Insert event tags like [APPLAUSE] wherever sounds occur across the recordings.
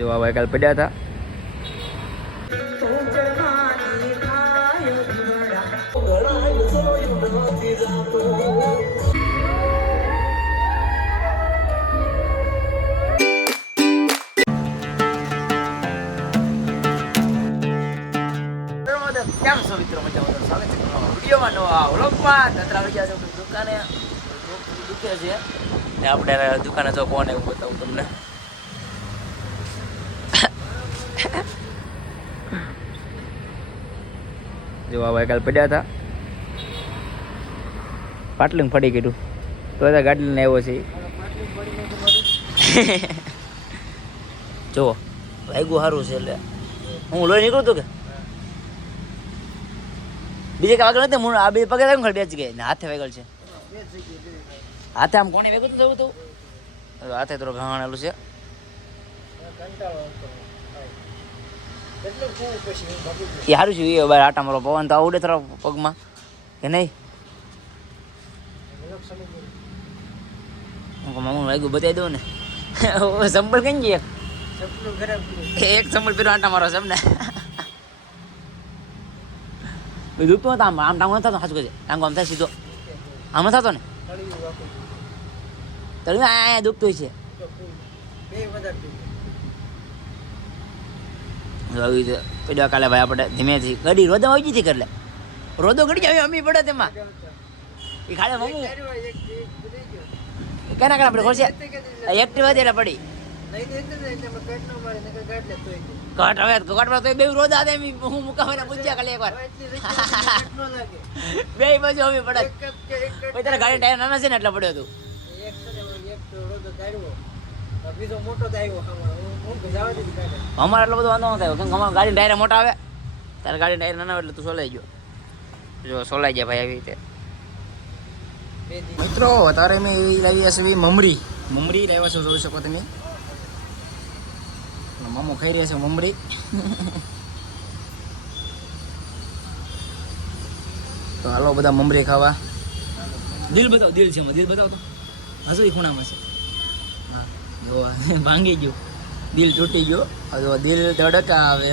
જો આ ભાઈ કાલ પડ્યા હતા કેમ છો મિત્રો મજામાં તો સ્વાગત છે તમારું વિડીયોમાં નવા વ્લોગમાં તત્રા આવી ગયા છે આપણી દુકાને દુખે છે ને આપણે દુકાને જો કોને એવું બતાવું તમને જો આ ભાઈ કાલ પડ્યા હતા. પાટલું ફરી ગયું તો ત્યાં ગાડી લઈને આવ્યો છે. [LAUGHS] જુઓ વાગ્યું સારું છે એટલે. હું લોહી નીકળું હતું કે? બીજે કઈ આગળ નથી આ બે પગે લાગ્યું બે જગ્યાએ ને હાથે વેગળ છે. હાથે આમ કોને વેગું થયું હતું હાથે થોડું ઘાણેલું છે. એ સારું છે એ બાર આટા મારો પવન તો આવડે થોડો પગમાં. કે નહીં? મામું વાગ્યું બતાવી દઉં ને. [LAUGHS] સંભળ કઈ ગયા એક? સંભળ પેલો આટા મારો સમને દુખતો હતો આમ આમ ટાંગો થતો સાચું કહે ટાંગો આમ થાય સીધો. આમ થતો ને? તળવી આ દુખતું છે. આવી રીતે પેલા કાલે ભાઈ આપણે ધીમેથી. ગડી રોદો આવી જતી હતી રોદો ગડી જાય અમી પડે તેમાં. એ ખાલે મમ્મી. કેના કેના આપણે ખોલશે એક્ટિવા એટલે પડી કટ હવે કટ તો બે રોદા દે હું મુકાવાના પૂછ્યા કાલે એકવાર. [LAUGHS] બે બાજુ અમી પડે. પછી તારા ગાડી ટાયર નાના છે ને એટલે પડ્યો તું. અમારે. એટલો બધો વાંધો ન થાય. કેમ અમારે ગાડી ડાયરે મોટા આવે. તારે ગાડી ડાયરે નાના એટલે તું સોલાઈ ગયો. જો સોલાઈ ગયા ભાઈ આવી રીતે. મિત્રો તારે મેં એવી લાવી હશે મમરી. મમરી લાવ્યા છો જોઈ શકો તમે. મામો ખાઈ રહ્યા છે મમરી. તો હાલો બધા મમરી ખાવા. દિલ બતાવો દિલ છે દિલ બતાવો તો. હજુ એ ખૂણામાં છે. હા. જો ભાંગી ગયું. દિલ તૂટી ગયો. જો દિલ ધડકા આવે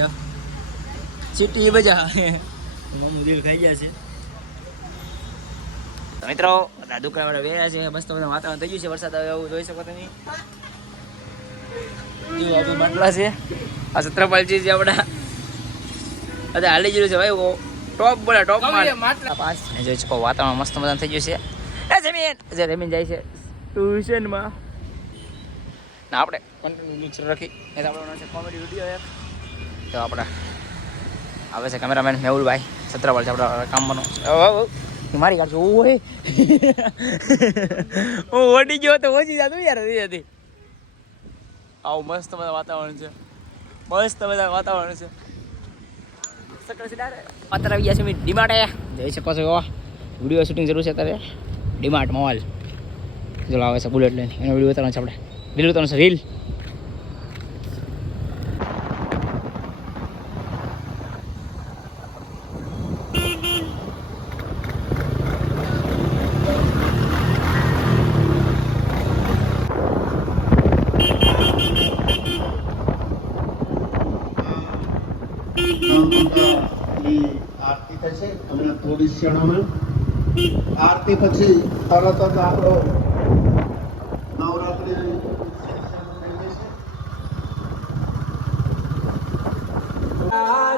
ચીટી બજા મમ્મી દિલ ખાઈ ગયા છે. મિત્રો દુકાન વાળા વેરા છે. મસ્ત બધા વાતાવરણ થઈ ગયું છે. વરસાદ આવે એવું જોઈ શકો તમે. જો છે. આ છત્રપાલજી છે આપણા. અરે હાલી ગયું છે ભાઈ. ટોપ બોલા ટોપ પાંચ. જોઈ શકો વાતાવરણ મસ્ત મજા થઈ ગયું છે. જમીન. જમીન જાય છે. ટ્યુશનમાં ના આપણે કન્ટિન્યુ લેક્ચર રાખી. એ તો આપણો છે કોમેડી વીડિયો એક. તો આપણે આવે છે કેમેરામેન મેહુલભાઈ છત્રપાલ છે આપણા કામનો એ મારી કાઢજો હોય. હું ઓડી ગયો તો ઓછી જાતું યાર હતી. આવું મસ્ત બધા વાતાવરણ છે. મસ્ત બધા વાતાવરણ છે. અત્યારે આવી ગયા છે મેં ડીમાર્ટે જઈ શકો છો વીડિયો શૂટિંગ જરૂર છે અત્યારે. DMart mall. જો આવે છે બુલેટ લઈને. એનો વીડિયો ઉતારવાનો છે આપણે. રીલ ઉતારવાનો છે રીલની આરતી થશે હમણાં થોડી ક્ષણોમાં આરતી પછી તરત જ આપણો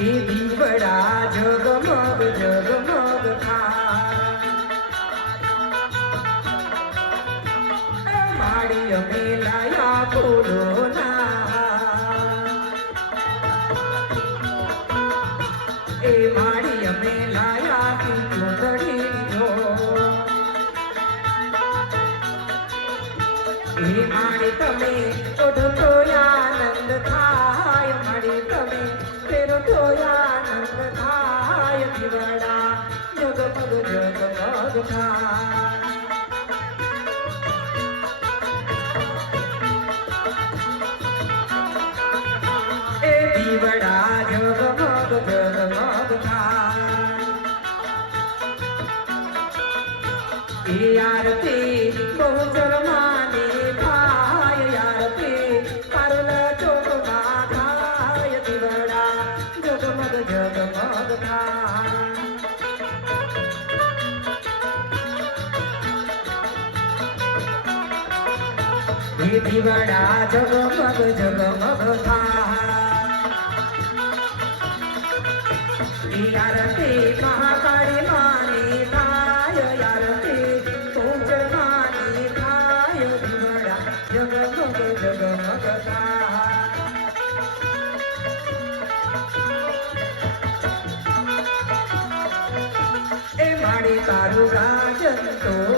એ દીવડા જગમગ જગમગ ખા માડી અમે લાયા ફૂલો એ માડી અમે લાયા પીઠો ચડી ગયો એ માડી તમે ઓઢો આનંદ ખા દીવડા દીવડા જગમગ જગમગ આરતી મહાકાળી માની થાય આરતી તુંજ માની થાય દીવડા જગમગ જગમગ થાય એ મારી તારું ગાજન તો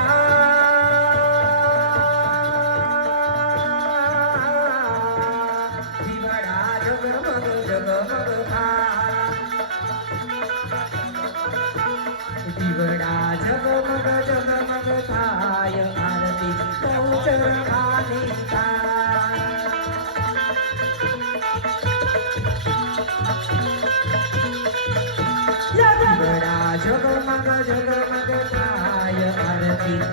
મિત્રો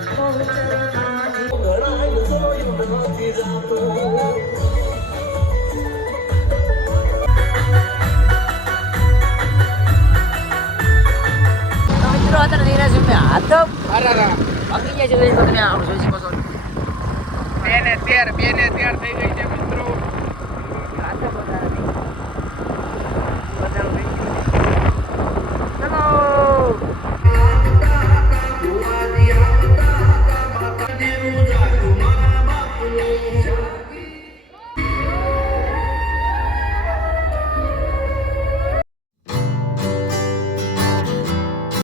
અત્યારે નીરજ અમે હાથ બાકી ગયા છે તો તમે આમ જોઈ શકો છો બે ને તેર બે ને તેર થઈ ગઈ છે